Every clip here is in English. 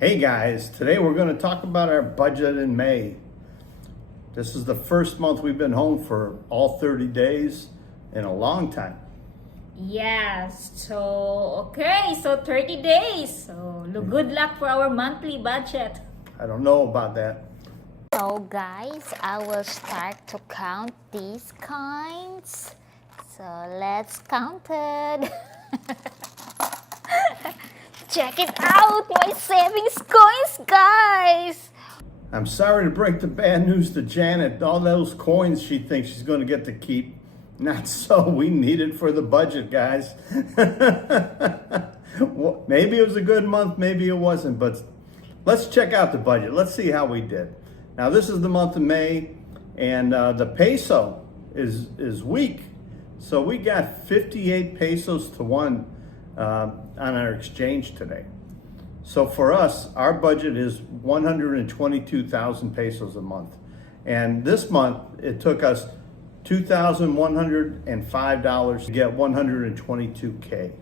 Hey guys, today we're going to talk about our budget in May. This is the first month we've been home for all 30 days in a long time. Yes, so 30 days. So good luck for our monthly budget. I don't know about that. So guys, I will start to count these coins. So let's count it. Check it out, my savings coins, guys. I'm sorry to break the bad news to Janet. All those coins she thinks she's going to get to keep. Not so. We need it for the budget, guys. Maybe it was a good month, maybe it wasn't, but let's check out the budget. Let's see how we did. Now, this is the month of May, and the peso is weak. So we got 58 pesos to one on our exchange today. So for us, our budget is 122,000 pesos a month. And this month, it took us $2,105 to get 122K.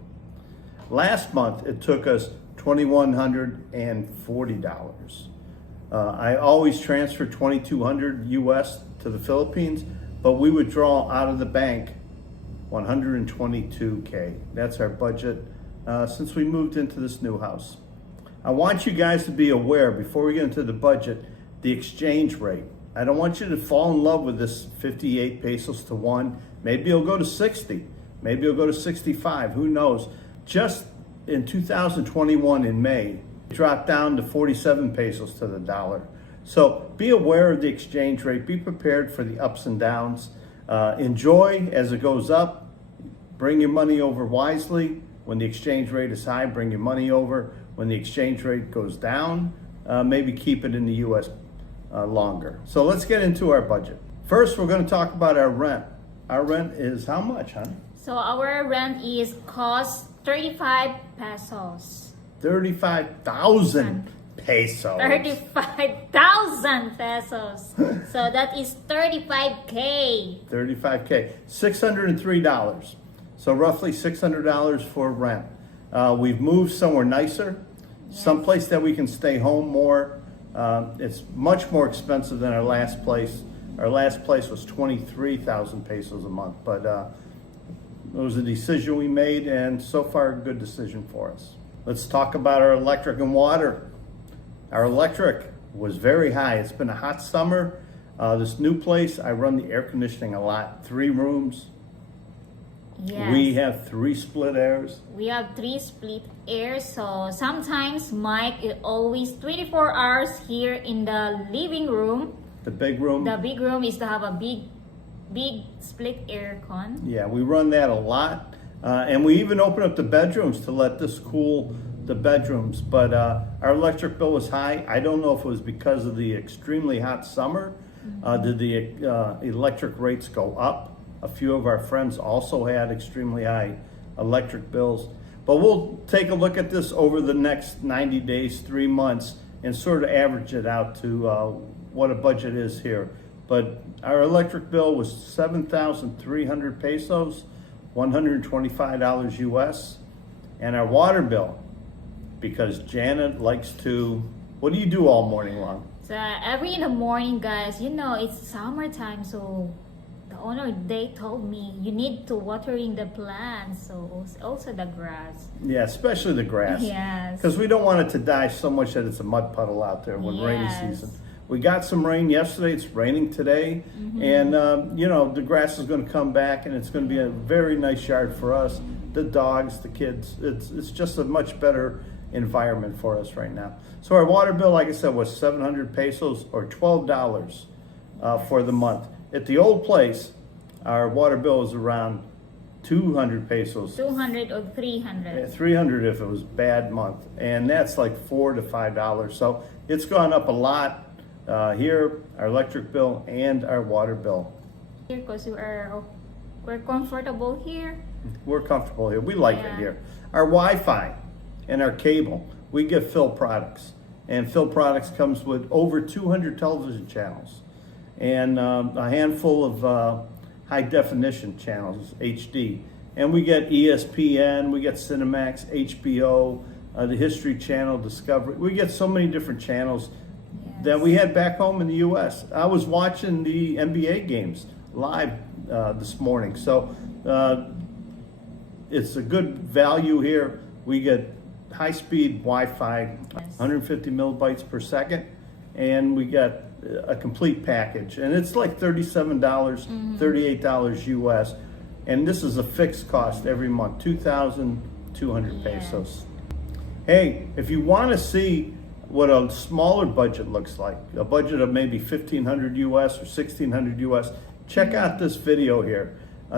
Last month, it took us $2,140. I always transfer 2,200 US to the Philippines, but we would draw out of the bank 122K. That's our budget since we moved into this new house. I want you guys to be aware, before we get into the budget, the exchange rate. I don't want you to fall in love with this 58 pesos to one. Maybe it'll go to 60. Maybe it'll go to 65. Who knows? Just in 2021 in May, it dropped down to 47 pesos to the dollar. So be aware of the exchange rate. Be prepared for the ups and downs. Enjoy as it goes up. Bring your money over wisely. When the exchange rate is high, bring your money over. When the exchange rate goes down, maybe keep it in the U.S. Longer. So let's get into our budget. First, we're going to talk about our rent. Our rent is how much, honey? So our rent is cost 35 pesos. 35,000 pesos. 35,000 pesos. So that is 35K. 35K. $603. So roughly $600 for rent. We've moved somewhere nicer, someplace that we can stay home more. It's much more expensive than our last place. Our last place was 23,000 pesos a month, but it was a decision we made, and so far a good decision for us. Let's talk about our electric and water. Our electric was very high. It's been a hot summer. This new place, I run the air conditioning a lot. 3 rooms. Yes. We have 3 split airs. We have 3 split airs. So sometimes Mike is always 24 hours here in the living room. The big room. The big room is to have a big split aircon. Yeah, we run that a lot. And we even open up the bedrooms to let this cool the bedrooms. But our electric bill was high. I don't know if it was because of the extremely hot summer. Did the electric rates go up? A few of our friends also had extremely high electric bills. But we'll take a look at this over the next 90 days, 3 months, and sort of average it out to what a budget is here. But our electric bill was 7,300 pesos, $125 US. And our water bill, because Janet likes to, what do you do all morning long? So every in the morning, guys, you know, it's summertime, so the owner, they told me you need to watering the plants, so also the grass. Yeah, especially the grass. Yes. Because we don't want it to die so much that it's a mud puddle out there when rainy Yes. season. We got some rain yesterday. It's raining today. And, you know, the grass is going to come back, and it's going to be a very nice yard for us, the dogs, the kids. It's just a much better environment for us right now. So our water bill, like I said, was 700 pesos or $12 for the month. At the old place, our water bill was around 200 pesos. 200 or 300. 300 if it was bad month. And that's like $4 to $5. So it's gone up a lot here, our electric bill and our water bill. Because we're comfortable here. We're comfortable here. We like it Yeah. here. Our Wi-Fi and our cable, we get Phil Products. And Phil Products comes with over 200 television channels and a handful of high definition channels, HD. And we get ESPN, we get Cinemax, HBO, the History Channel, Discovery. We get so many different channels Yes. that we had back home in the U.S. I was watching the NBA games live this morning, so it's a good value here. We get high-speed Wi-Fi, 150 millibytes per second, and we got a complete package, and it's like $37, $38 US, and this is a fixed cost every month, 2,200 pesos. Hey, if you want to see what a smaller budget looks like, a budget of maybe 1,500 US or 1,600 US, check out this video here.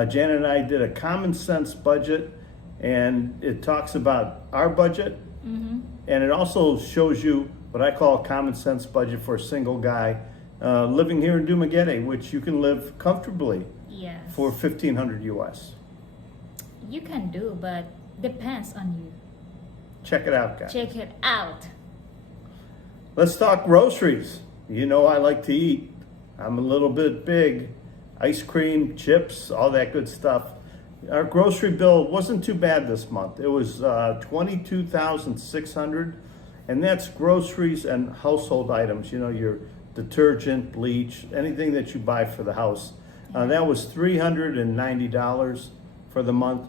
Janet and I did a common sense budget, and it talks about our budget, and it also shows you what I call a common sense budget for a single guy living here in Dumaguete, which you can live comfortably Yes. for 1,500 US. You can do, but depends on you. Check it out, guys. Check it out. Let's talk groceries. You know I like to eat. I'm a little bit big. Ice cream, chips, all that good stuff. Our grocery bill wasn't too bad this month. It was 22,600, and that's groceries and household items. You know, your detergent, bleach, anything that you buy for the house. That was $390 for the month.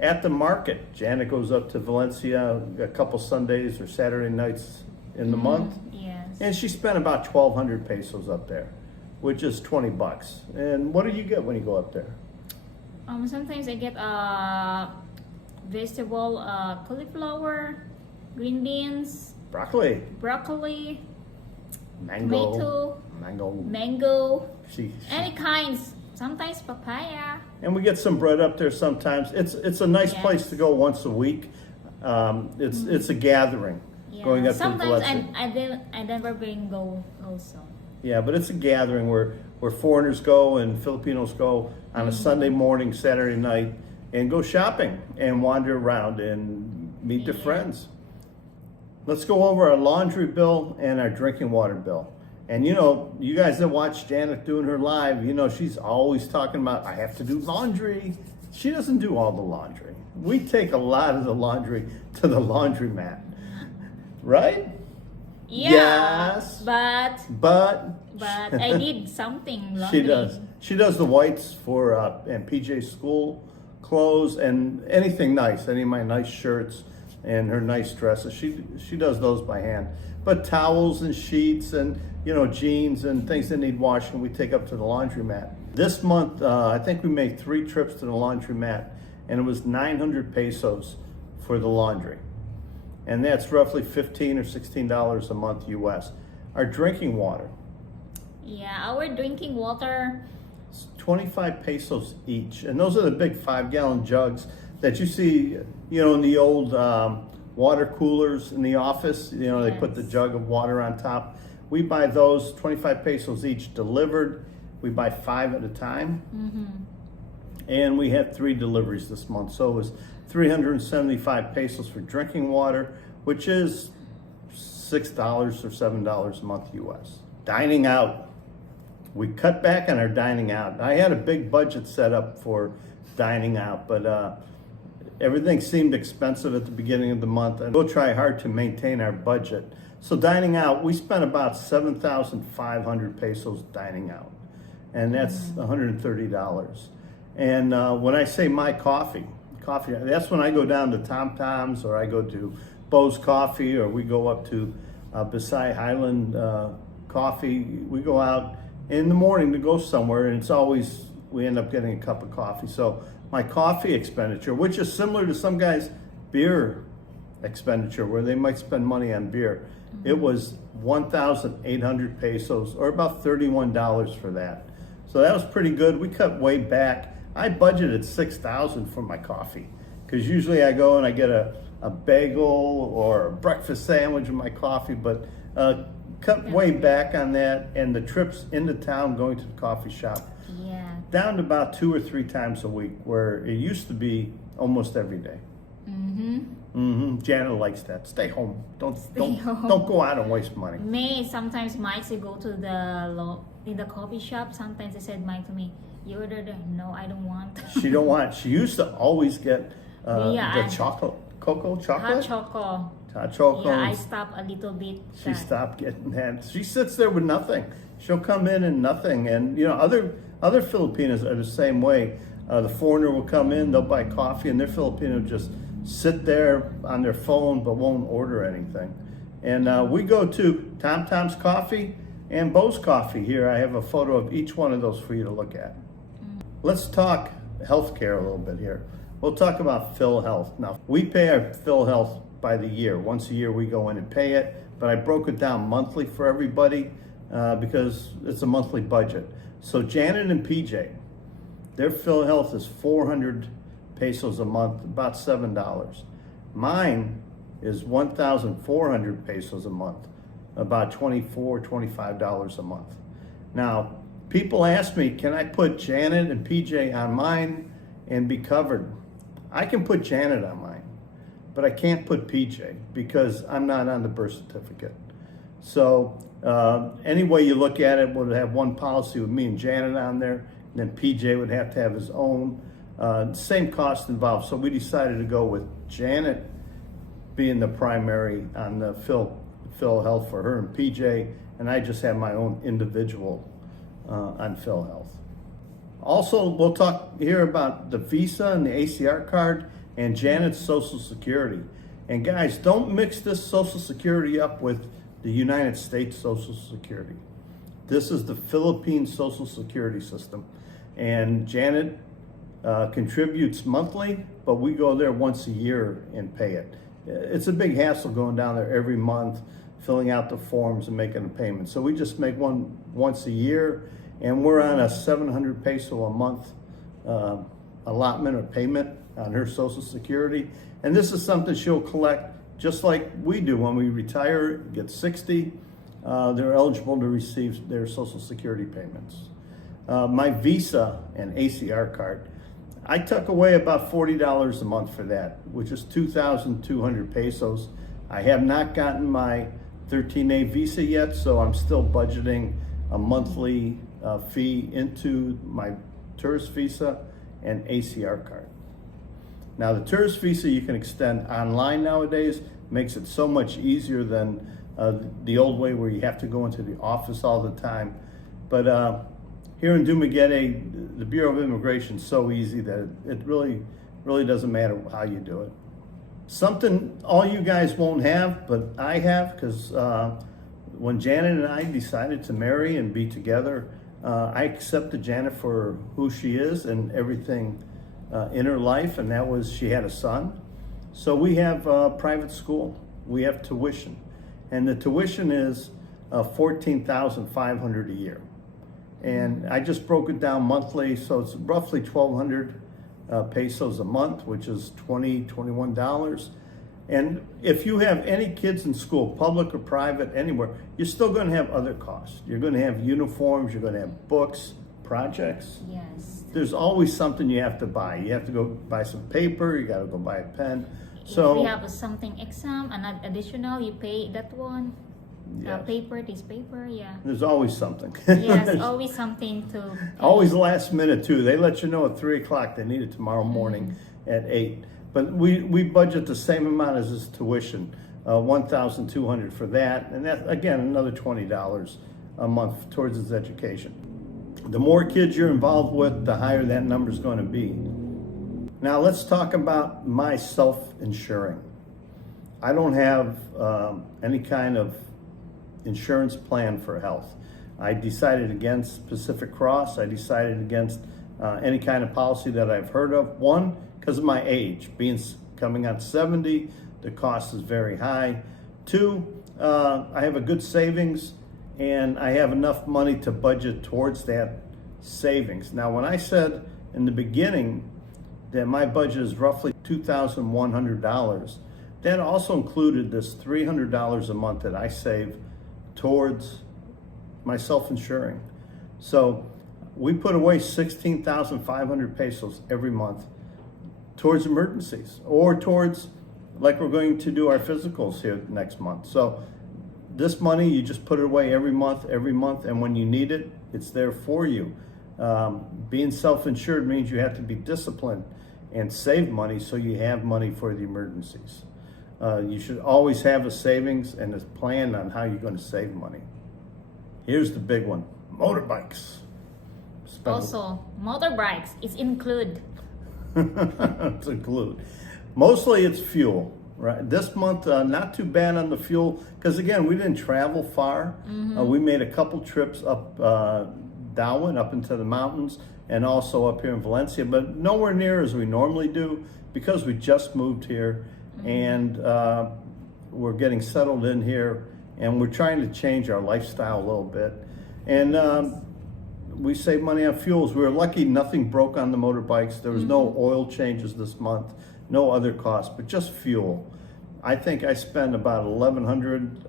At the market, Janet goes up to Valencia a couple Sundays or Saturday nights in the month, Yes. and she spent about 1,200 pesos up there, which is 20 bucks. And what do you get when you go up there? Sometimes I get vegetable, cauliflower, green beans, Broccoli, broccoli, mango, tomato, mango, She, any kinds. Sometimes papaya. and we get some bread up there sometimes. It's a nice Yes. place to go once a week. It's a gathering Yeah. going up to Sometimes Valencia. I never bring go also. Yeah, but it's a gathering where foreigners go and Filipinos go on a Sunday morning, Saturday night, and go shopping and wander around and meet their friends. Let's go over our laundry bill and our drinking water bill. And you know, you guys that watch Janet doing her live, you know she's always talking about, I have to do laundry. She doesn't do all the laundry. We take a lot of the laundry to the laundromat, right? Yeah. Yes. But I did something laundry. She does. She does the whites for and PJ's school clothes and anything nice, any of my nice shirts and her nice dresses. She does those by hand. But towels and sheets and jeans and things that need washing, we take up to the laundromat. This month, I think we made 3 trips to the laundromat, and it was 900 pesos for the laundry. And that's roughly $15 or $16 a month US. Our drinking water, Yeah, our drinking water. 25 pesos each. And those are the big 5-gallon jugs that you see, in the old water coolers in the office. They put the jug of water on top. We buy those, 25 pesos each delivered. We buy 5 at a time. And we had 3 deliveries this month. So it was 375 pesos for drinking water, which is $6 or $7 a month US. Dining out. We cut back on our dining out. I had a big budget set up for dining out, but everything seemed expensive at the beginning of the month, and we'll try hard to maintain our budget. So dining out, we spent about 7,500 pesos dining out, and that's $130. And when I say my coffee, that's when I go down to Tom Tom's, or I go to Bo's Coffee, or we go up to Beside Highland Coffee. We go out in the morning to go somewhere, and it's always, we end up getting a cup of coffee. So my coffee expenditure, which is similar to some guys' beer expenditure, where they might spend money on beer, it was 1,800 pesos, or about $31 for that. So that was pretty good. We cut way back. I budgeted 6,000 for my coffee, because usually I go and I get a bagel or a breakfast sandwich with my coffee, but cut way back on that, and the trips into town going to the coffee shop down to about 2 or 3 times a week, where it used to be almost every day. Janet likes that. Stay home. Don't go out and waste money. Sometimes Mike said go to in the coffee shop. Sometimes they said Mike to me, you ordered? No, I don't want. She don't want. She used to always get the Yeah, chocolate, cocoa chocolate. Hot chocolate. hot chocolate. Yeah, I stopped a little bit. She stopped getting that. She sits there with nothing. She'll come in and nothing. And you know, other Filipinas are the same way. The foreigner will come in, they'll buy coffee, and their Filipino just sit there on their phone but won't order anything. And we go to Tom Tom's Coffee and Bo's Coffee. Here I have a photo of each one of those for you to look at. Let's talk healthcare a little bit here. We'll talk about PhilHealth. Now, we pay our PhilHealth by the year. Once a year we go in and pay it, but I broke it down monthly for everybody because it's a monthly budget. So Janet and PJ, their PhilHealth is 400 pesos a month, about $7. Mine is 1,400 pesos a month, about $24, $25 a month. Now, people ask me, can I put Janet and PJ on mine and be covered? I can put Janet on mine, but I can't put PJ because I'm not on the birth certificate. So any way you look at it, we'll have one policy with me and Janet on there, and then PJ would have to have his own. Same cost involved. So we decided to go with Janet being the primary on the PhilHealth for her and PJ, and I just have my own individual on PhilHealth. Also, we'll talk here about the Visa and the ACR card and Janet's Social Security. And guys, don't mix this Social Security up with the United States Social Security. This is the Philippine Social Security system. And Janet contributes monthly, but we go there once a year and pay it. It's a big hassle going down there every month, filling out the forms and making a payment. So we just make one once a year, and we're on a 700 peso a month allotment or payment on her Social Security. And this is something she'll collect just like we do when we retire, get 60, they're eligible to receive their Social Security payments. My Visa and ACR card, I tuck away about $40 a month for that, which is 2,200 pesos. I have not gotten my 13A Visa yet, so I'm still budgeting a monthly fee into my tourist visa and ACR card. Now the tourist visa you can extend online nowadays, makes it so much easier than the old way where you have to go into the office all the time. But here in Dumaguete, the Bureau of Immigration is so easy that it really doesn't matter how you do it. Something all you guys won't have, but I have, because when Janet and I decided to marry and be together, I accepted Janet for who she is and everything in her life, and that was she had a son. So we have private school, we have tuition, and the tuition is 14,500 a year. And I just broke it down monthly, so it's roughly 1,200 pesos a month, which is $21. And if you have any kids in school, public or private, anywhere, you're still going to have other costs. You're going to have uniforms, you're going to have books, projects. Yes. There's always something you have to buy. You have to go buy some paper, you got to go buy a pen. So if you have something exam, an additional, you pay that one. yes. Paper, this paper, yeah. There's always something. Yes, There's always something to pay. always last minute too. They let you know at 3 o'clock they need it tomorrow morning at 8. But we budget the same amount as his tuition, 1,200 for that, and that again another $20 a month towards his education. The more kids you're involved with, the higher that number is going to be. Now let's talk about my self-insuring. I don't have any kind of insurance plan for health. I decided against Pacific Cross. I decided against any kind of policy that I've heard of. One, because of my age, coming on 70, the cost is very high. Two, I have a good savings and I have enough money to budget towards that savings. Now, when I said in the beginning that my budget is roughly $2,100, that also included this $300 a month that I save towards my self-insuring. So we put away 16,500 pesos every month towards emergencies or towards, like we're going to do our physicals here next month. So this money, you just put it away every month, and when you need it, it's there for you. Being self-insured means you have to be disciplined and save money so you have money for the emergencies. You should always have a savings and a plan on how you're going to save money. Here's the big one, motorbikes. Also, motorbikes is included. It's included. Mostly it's fuel, right? This month, not too bad on the fuel, because again, we didn't travel far. We made a couple trips up Darwin, up into the mountains, and also up here in Valencia, but nowhere near as we normally do, because we just moved here, and we're getting settled in here, and we're trying to change our lifestyle a little bit. And we save money on fuels. We were lucky nothing broke on the motorbikes. There was no oil changes this month, no other costs, but just fuel. I think I spent about $1,100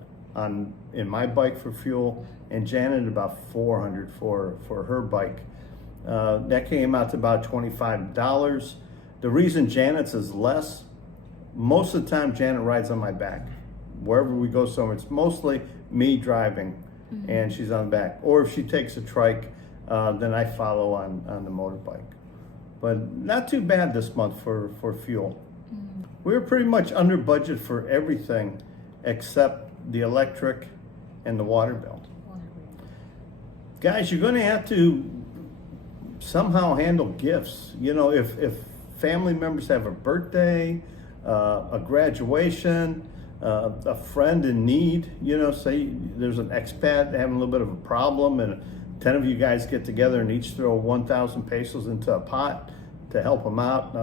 in my bike for fuel, and Janet about $400 for her bike. That came out to about $25. The reason Janet's is less, most of the time Janet rides on my back. Wherever we go somewhere, it's mostly me driving and she's on the back. Or if she takes a trike, then I follow on the motorbike. But not too bad this month for fuel. We were pretty much under budget for everything except the electric and the water bill. Guys, you're going to have to somehow handle gifts. You know, if family members have a birthday, a graduation, a friend in need, you know, say there's an expat having a little bit of a problem and 10 of you guys get together and each throw 1,000 pesos into a pot to help them out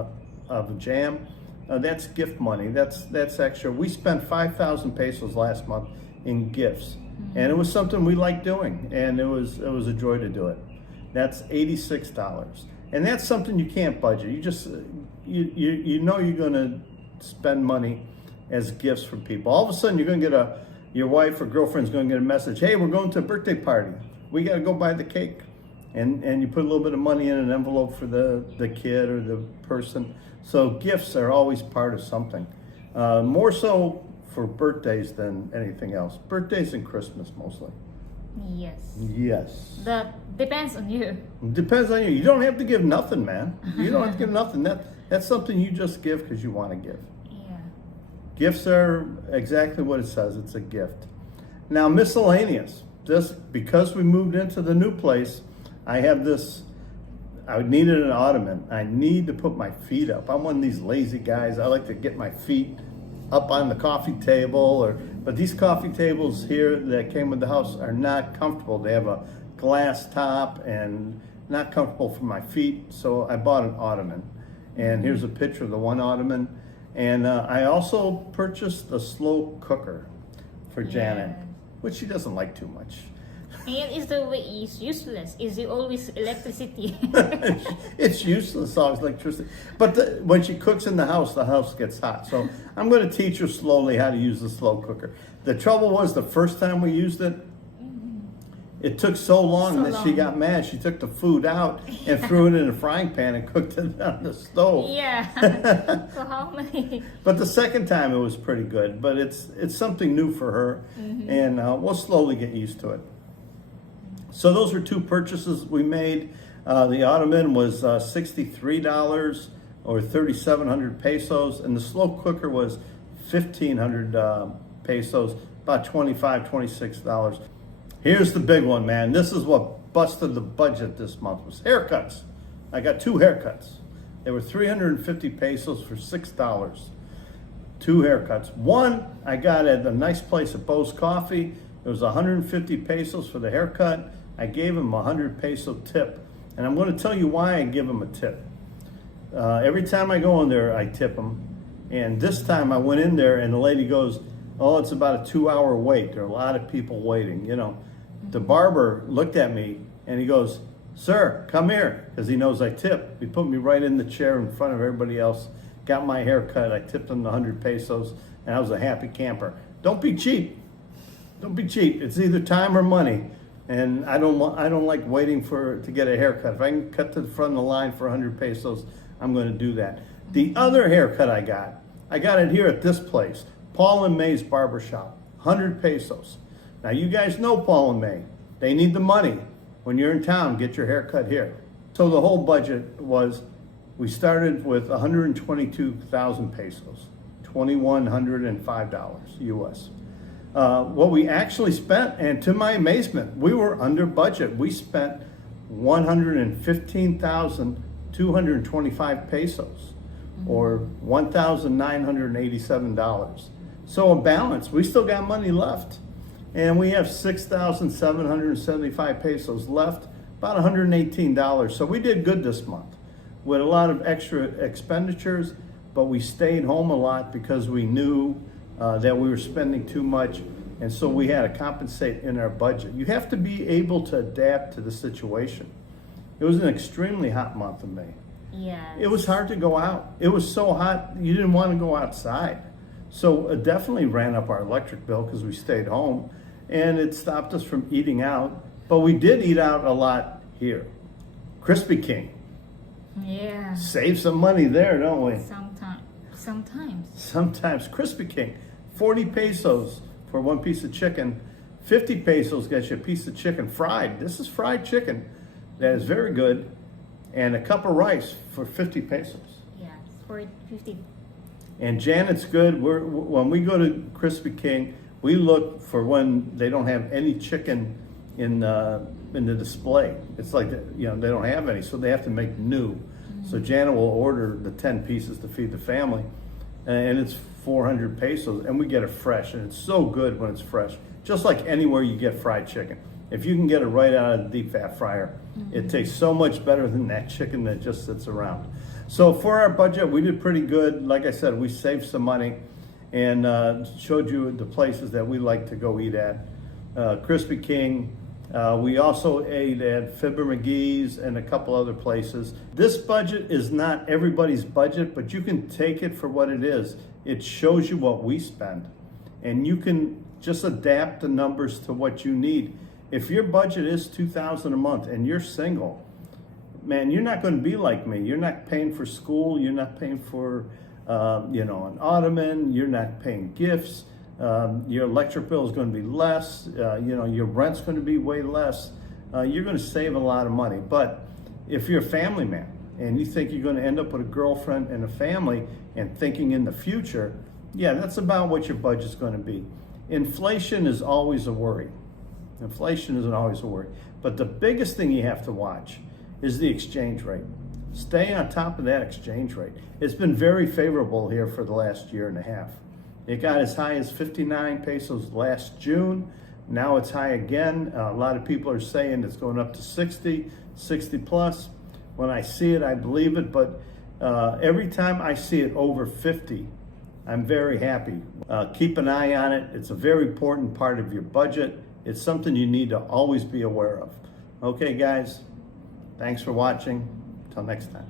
of a jam. That's gift money. That's extra. We spent 5,000 pesos last month in gifts, and it was something we liked doing, and it was a joy to do it. That's $86, and that's something you can't budget. You just you know you're going to spend money as gifts for people. All of a sudden, you're going to get your wife or girlfriend's going to get a message. Hey, we're going to a birthday party. We got to go buy the cake, and you put a little bit of money in an envelope for the kid or the person. So gifts are always part of something. More so for birthdays than anything else. Birthdays and Christmas mostly. Yes. Yes. That depends on you. Depends on you. You don't have to give nothing, man. You don't have to give nothing. That's something you just give because you want to give. Yeah. Gifts are exactly what it says. It's a gift. Now, miscellaneous. Just because we moved into the new place, I have this. I needed an ottoman. I need to put my feet up. I'm one of these lazy guys. I like to get my feet up on the coffee table, but these coffee tables here that came with the house are not comfortable. They have a glass top and not comfortable for my feet. So I bought an ottoman, and here's a picture of the one ottoman. And I also purchased a slow cooker for Janet, which she doesn't like too much. And is the way is useless. Is it always electricity? It's useless, always electricity. But when she cooks in the house gets hot. So I'm going to teach her slowly how to use the slow cooker. The trouble was the first time we used it, it took so long that she got mad. She took the food out and threw it in a frying pan and cooked it on the stove. Yeah. So how many? But the second time it was pretty good. But it's something new for her, and we'll slowly get used to it. So those were two purchases we made. The ottoman was $63 or 3,700 pesos, and the slow cooker was 1,500 pesos, about $25, $26. Here's the big one, man. This is what busted the budget this month, was haircuts. I got two haircuts. They were 350 pesos for $6. Two haircuts. One I got at a nice place at Bo's Coffee. It was 150 pesos for the haircut. I gave him a 100 peso tip. And I'm going to tell you why I give him a tip. Every time I go in there, I tip him. And this time I went in there and the lady goes, oh, it's about a 2-hour wait. There are a lot of people waiting, you know. The barber looked at me and he goes, sir, come here, because he knows I tip. He put me right in the chair in front of everybody else, got my hair cut. I tipped him the 100 pesos, and I was a happy camper. Don't be cheap. Don't be cheap. It's either time or money. And I don't like waiting to get a haircut. If I can cut to the front of the line for 100 pesos, I'm going to do that. The other haircut I got it here at this place, Paul and May's Barbershop, 100 pesos. Now you guys know Paul and May. They need the money. When you're in town, get your hair cut here. So the whole budget was, we started with 122,000 pesos, $2,105 US. What we actually spent, and to my amazement, we were under budget. We spent 115,225 pesos, or $1,987. So a balance, we still got money left. And we have 6,775 pesos left, about $118. So we did good this month with a lot of extra expenditures, but we stayed home a lot because we knew that we were spending too much. And so we had to compensate in our budget. You have to be able to adapt to the situation. It was an extremely hot month of May. Yes. It was hard to go out. It was so hot, you didn't want to go outside. So it definitely ran up our electric bill because we stayed home, and it stopped us from eating out. But we did eat out a lot here. Krispy King. Yeah. Save some money there, don't we? Sometimes. Krispy King, 40 pesos for one piece of chicken. 50 pesos gets you a piece of chicken fried. This is fried chicken that is very good. And a cup of rice for 50 pesos. Yeah, for 50. And Janet's good. When we go to Krispy King, we look for when they don't have any chicken in the display. It's like, they don't have any, so they have to make new. So Janet will order the 10 pieces to feed the family, and it's 400 pesos, and we get it fresh, and it's so good when it's fresh. Just like anywhere you get fried chicken. If you can get it right out of the deep fat fryer, it tastes so much better than that chicken that just sits around. So for our budget, we did pretty good. Like I said, we saved some money and showed you the places that we like to go eat at. Krispy King. We also ate at Fibber McGee's and a couple other places. This budget is not everybody's budget, but you can take it for what it is. It shows you what we spend, and you can just adapt the numbers to what you need. If your budget is $2,000 a month and you're single, man, you're not going to be like me. You're not paying for school. You're not paying for, an ottoman. You're not paying gifts. Your electric bill is going to be less. Your rent's going to be way less. You're going to save a lot of money. But if you're a family man and you think you're going to end up with a girlfriend and a family and thinking in the future, yeah, that's about what your budget's going to be. Inflation is always a worry. Inflation isn't always a worry. But the biggest thing you have to watch is the exchange rate. Stay on top of that exchange rate. It's been very favorable here for the last year and a half. It got as high as 59 pesos last June. Now it's high again. A lot of people are saying it's going up to 60 plus. When I see it, I believe it. But every time I see it over 50, I'm very happy. Keep an eye on it. It's a very important part of your budget. It's something you need to always be aware of. Okay, guys, thanks for watching. Till next time.